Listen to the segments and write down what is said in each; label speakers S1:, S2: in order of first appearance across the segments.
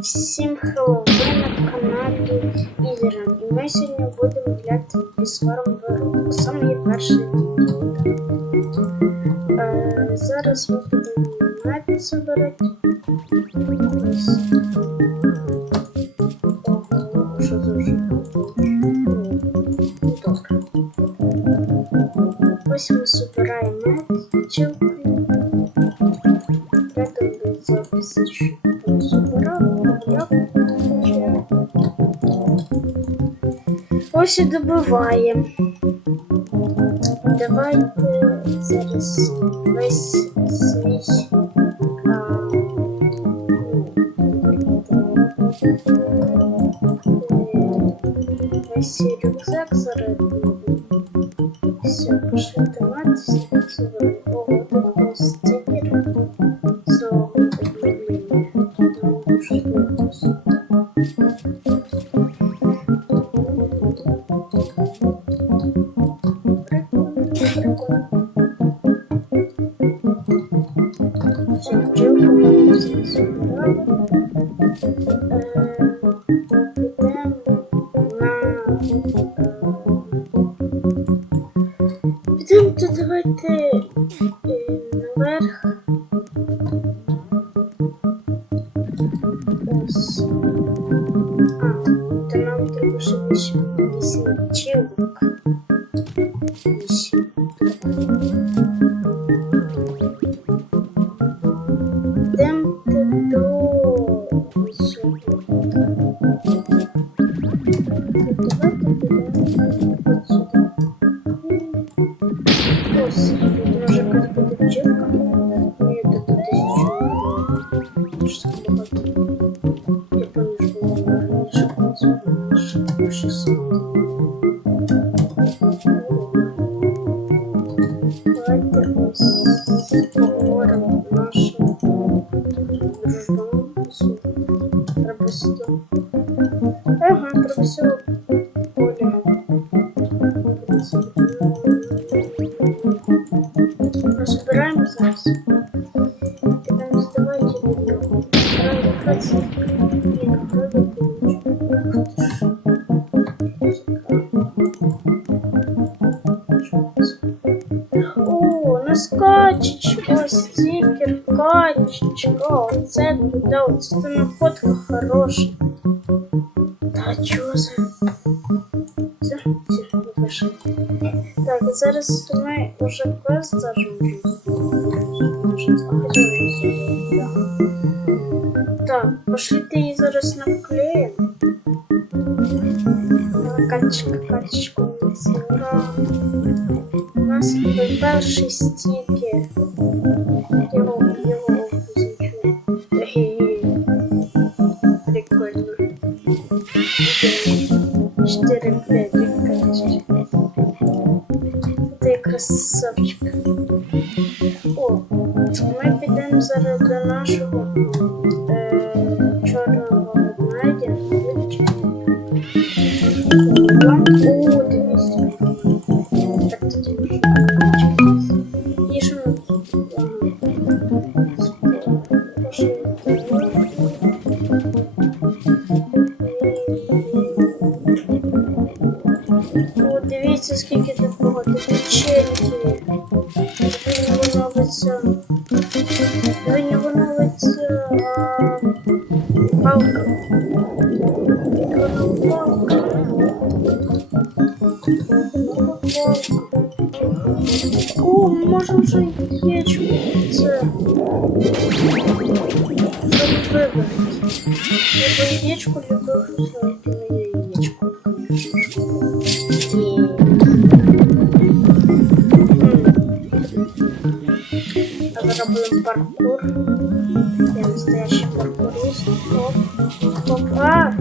S1: Всім хеллоу, ви на каналі Ізеран. І ми сьогодні будемо гуляти із варом виробку. Саме є перший відео. Е, зараз ми будемо мапі забирати. Ось. Ого, Що за вже? Ну, Добре. Ось ми збираємо мечилку. Я там без Ось і добиваємо. Давайте зараз весь свій а, ну, весь рюкзак зарядимо. Все, пошли томатись. Ого, тут Підемо то давайте е, наверх. Ось. А, то нам треба ще вісім вісім чілок. Ось, тут тисячу. Що це. Я що було раніше, коли 600. Давайте. Ага, треба сюди О, у нас качечка, стикер, качечка. Оце туди, оце це находка хороша. Та чого за? Все, все, випиши. Так, зараз ми вже квест зажимо. Так, пошлите її зараз наклеїмо. Качечка, качечка у Нас буде перший стікер. Його, його. Прикольно. Чотири п'ять, Ти красавчик. О, ми підемо зараз до нашого е, чорного ведмедя. О, О, дивіться, скільки тут багато печеньки. Він виновиться. Він виновиться палка. Вона палка. О, ми можемо вже яєчко, либо хрустальне яєчко. Робимо паркур. Я настоящий паркурист. Хоп. Хоп. А!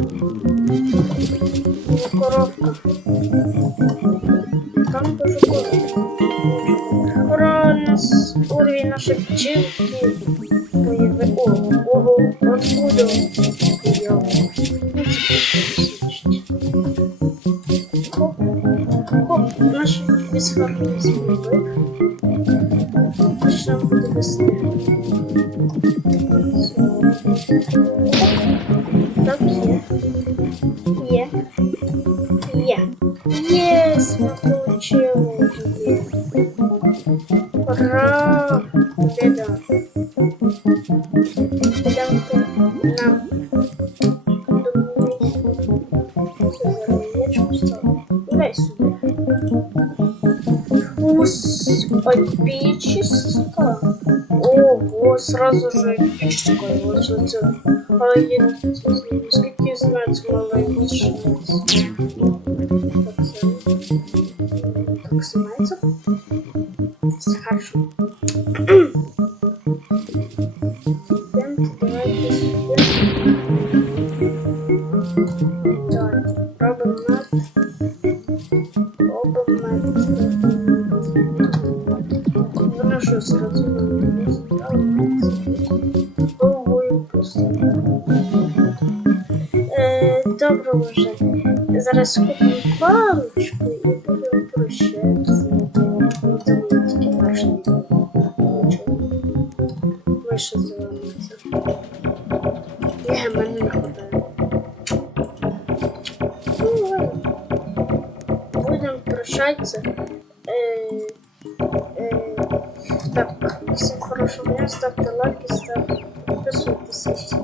S1: Не коровка. Там тоже коровка. Ура! У нас уровень нашей пчелки. появи- О, ого, откуда вами не змінив. Точно буде весна. Так є. Є. Є. Єс, ми получили. Є. Ура! Деда. Дамте нам думаю. Все, зараз я чувствую. Дай сюди. Подписчика. Ого, сразу же эпическое вот это. А я сколько знать маленький Так снимается. Хорошо. Идемте, добре вже. Зараз купимо паличку і будемо прощатися. Тільки перше відео. Нічого. Ми ще з вами це. Є, мене не хватає. Ну. Будемо прощатися. Е, е, так, всім хорошого дня, ставьте лайки, ставте, підписуйтесь.